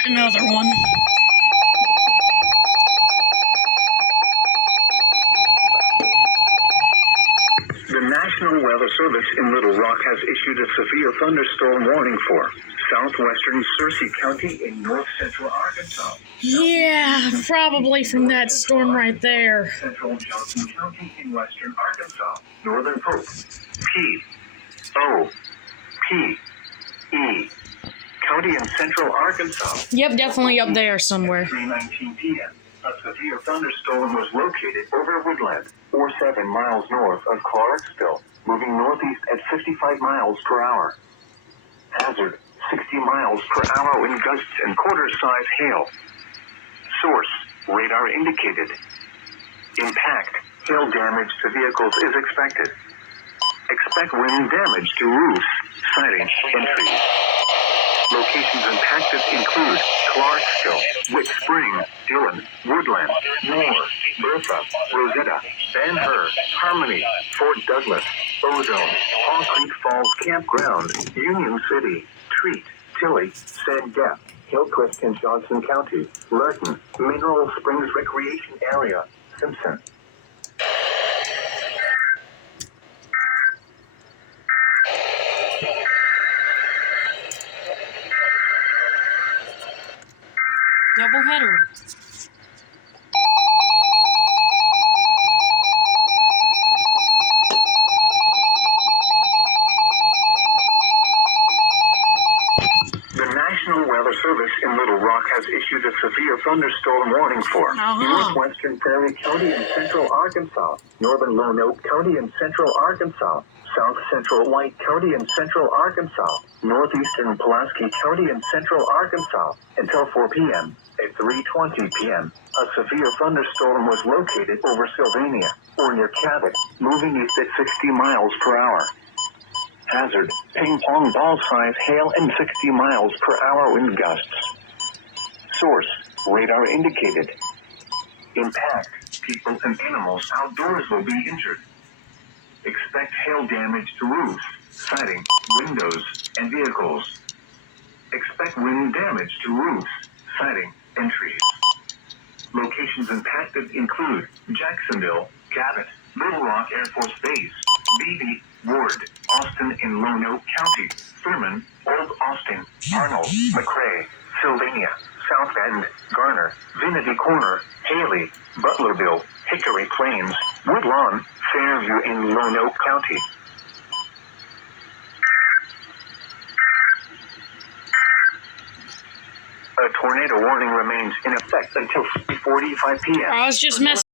Alright, another one. The National Weather Service in Little Rock has issued a severe thunderstorm warning for southwestern Searcy County in north central Arkansas. Yeah, probably from that storm right there. Central Johnson County in western Arkansas. Northern Pope. P-O-P-E. County in central Arkansas. Yep, definitely up there somewhere. 3:19 p.m. A severe thunderstorm was located over Woodland, or 7 miles north of Clarksville, moving northeast at 55 miles per hour. Hazard, 60 miles per hour in gusts and quarter-size hail. Source, radar indicated. Impact, hail damage to vehicles is expected. Expect wind damage to roofs, siding, and trees. Locations impacted include Clarksville, Wick Spring, Dillon, Woodland, Moore, Bertha, Rosetta, Ben Hur, Harmony, Fort Douglas, Ozone, Paw Creek Falls Campground, Union City, Treat, Tilly, San Gap, Hillcrest in Johnson County, Lurton, Mineral Springs Recreation Area, Simpson. Double header. The National Weather Service in Little Rock has issued a severe thunderstorm warning for northwestern Prairie County in central Arkansas, northern Lone Oak County in central Arkansas, south central White County in central Arkansas, northeastern Pulaski County in central Arkansas, until 4 p.m. At 3:20 p.m., a severe thunderstorm was located over Sylvania, or near Cabot, moving east at 60 miles per hour. Hazard, ping-pong ball-size hail and 60 miles per hour wind gusts. Source, radar indicated. Impact, people and animals outdoors will be injured. Expect hail damage to roofs, siding, windows, and vehicles. Expect wind damage to roofs, siding, and trees. Locations impacted include Jacksonville, Cabot, Little Rock Air Force Base, Beatty, Ward, Austin in Lone Oak County, Thurman, Old Austin, Arnold, McRae, Sylvania, South Bend, Garner, Vinity Corner, Haley, Butlerville, Hickory Plains, Woodlawn, Fairview in Lone Oak County. A tornado warning remains in effect until 3:45 p.m. I was just messing.